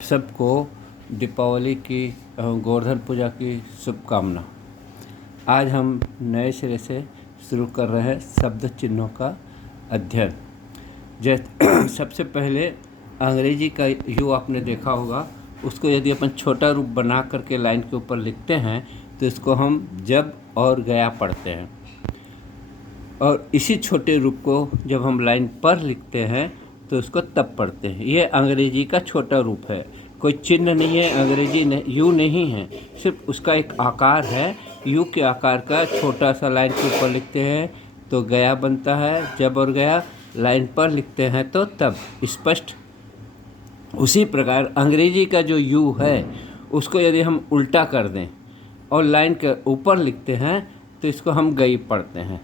सबको दीपावली की गोवर्धन पूजा की शुभकामना। आज हम नए सिरे से शुरू कर रहे हैं शब्द चिन्हों का अध्ययन। सबसे पहले अंग्रेजी का यू आपने देखा होगा, उसको यदि अपन छोटा रूप बना करके लाइन के ऊपर लिखते हैं तो इसको हम जब और गया पढ़ते हैं, और इसी छोटे रूप को जब हम लाइन पर लिखते हैं तो उसको तब पढ़ते हैं। ये अंग्रेजी का छोटा रूप है, कोई चिन्ह नहीं है, अंग्रेजी यू नहीं है, सिर्फ उसका एक आकार है। यू के आकार का छोटा सा लाइन के ऊपर लिखते हैं तो गया बनता है, जब और गया। लाइन पर लिखते हैं तो तब, स्पष्ट। उसी प्रकार अंग्रेजी का जो यू है उसको यदि हम उल्टा कर दें और लाइन के ऊपर लिखते हैं तो इसको हम गई पढ़ते हैं,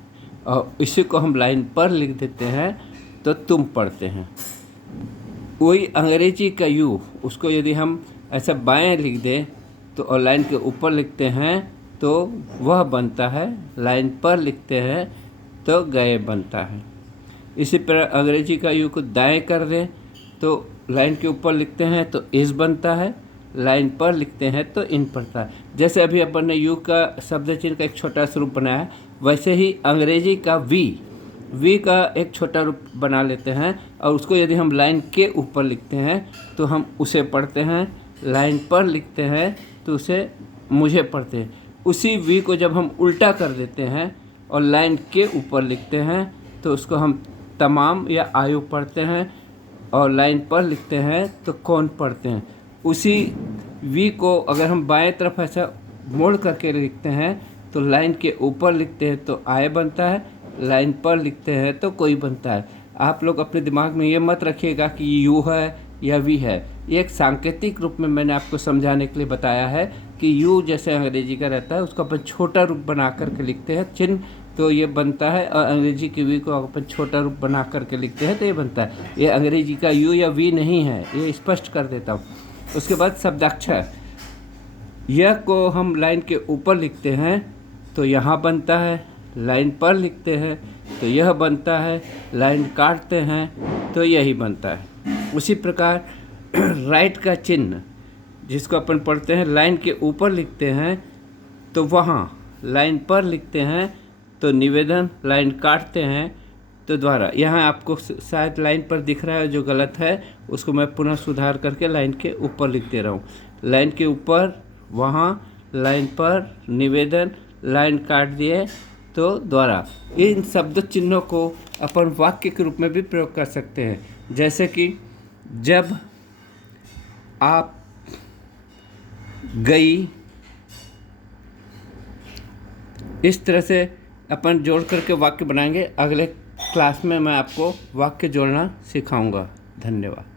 और इसी को हम लाइन पर लिख देते हैं तो तुम पढ़ते हैं। वही अंग्रेजी का यू, उसको यदि हम ऐसा बाएं लिख दें तो और लाइन के ऊपर लिखते हैं तो वह बनता है, लाइन पर लिखते हैं तो गए बनता है। इसी प्रकार अंग्रेजी का यू को दाएं कर दें तो लाइन के ऊपर लिखते हैं तो इस बनता है, लाइन पर लिखते हैं तो इन पड़ता है। जैसे अभी अपन ने यू का शब्द चिन्ह का एक छोटा स्वरूप बनाया, वैसे ही अंग्रेजी का वी का एक छोटा रूप बना लेते हैं, और उसको यदि हम लाइन के ऊपर लिखते हैं तो हम उसे पढ़ते हैं, लाइन पर लिखते हैं तो उसे मुझे पढ़ते हैं। उसी वी को जब हम उल्टा कर देते हैं और लाइन के ऊपर लिखते हैं तो उसको हम तमाम या आयु पढ़ते हैं, और लाइन पर लिखते हैं तो कौन पढ़ते हैं। उसी वी को अगर हम बाएं तरफ ऐसा मोड़ करके लिखते हैं तो लाइन के ऊपर लिखते हैं तो आय बनता है, लाइन पर लिखते हैं तो कोई बनता है। आप लोग अपने दिमाग में ये मत रखिएगा कि यू है या वी है, ये एक सांकेतिक रूप में मैंने आपको समझाने के लिए बताया है कि यू जैसे अंग्रेजी का रहता है उसको अपन छोटा रूप बना करके लिखते हैं चिन्ह तो ये बनता है, और अंग्रेजी के वी को अपन छोटा रूप बना करके लिखते हैं तो ये बनता है। ये अंग्रेजी का यू या वी नहीं है, ये स्पष्ट कर देता हूँ। उसके बाद शब्दाक्षर, यह को हम लाइन के ऊपर लिखते हैं तो यहाँ बनता है, लाइन पर लिखते हैं तो यह बनता है, लाइन काटते हैं तो यही बनता है। उसी प्रकार राइट का चिन्ह जिसको अपन पढ़ते हैं, लाइन के ऊपर लिखते हैं तो वहाँ, लाइन पर लिखते हैं तो निवेदन, लाइन काटते हैं तो द्वारा। यहाँ आपको शायद लाइन पर दिख रहा है जो गलत है, उसको मैं पुनः सुधार करके लाइन के ऊपर लिख दे रहा हूँ। लाइन के ऊपर, वहाँ, लाइन पर, निवेदन, लाइन काट दिए तो द्वारा। इन शब्द चिन्हों को अपन वाक्य के रूप में भी प्रयोग कर सकते हैं, जैसे कि जब आप गई, इस तरह से अपन जोड़ करके वाक्य बनाएंगे। अगले क्लास में मैं आपको वाक्य जोड़ना सिखाऊंगा। धन्यवाद।